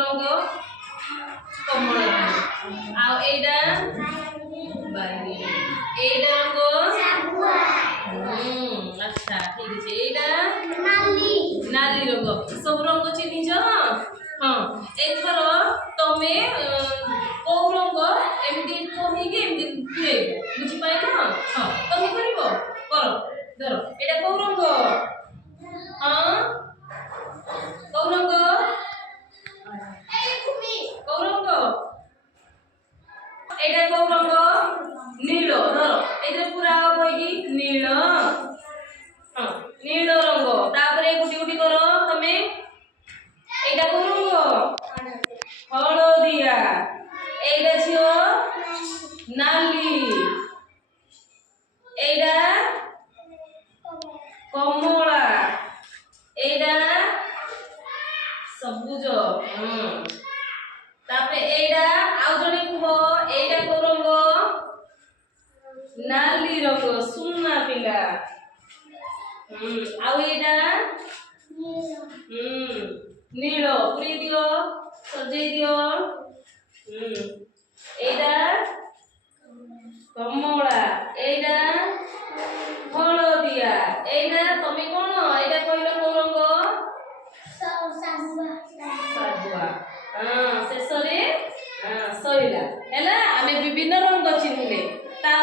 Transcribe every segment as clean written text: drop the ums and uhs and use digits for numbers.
रंग कमल आ एडा बाई एडा रंग अच्छा ठीक है एडा नाली रंग सब रंग चिन्हिच हाँ एथर तमे को रंग एमती कहिके एमती पुरेइबो बुझि पाइलो हाँ तमे करिवो करो धरो एडा को रंग हाँ को रंग एटा को रंग नील धरो एटा पूरा कहि नील हां नील रंग तापरे गुटी गुटी करो तमे एटा को रंग हळदिया एटा छियो नाली एटा कमला एटा सबुज तापरे एटा आउ जने कुहो एटा को रंग नाली रंग सुन्ना पिला आउ एटा नील पुरी दियो सजै दियो एटा कमला एटा हळदिया एटा तमे कोन एटा कहिलो को रंग सागुआ हां शेषरे हां सइला हैला आमे विभिन्न रंग चिन्हले ता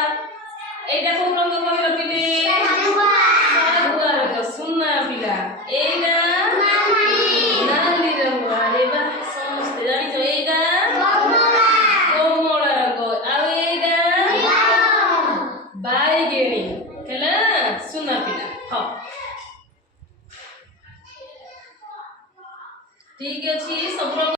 एटा को रंग कहिलो पिले सागुआ रंग सुन्ना पिला एटा नाली रंग अरे बा समस्त जानि छ एटा कमला रंग आ एटा बाईगेणी हैला सुन्ना पिला हां ठीक अछि सब रंग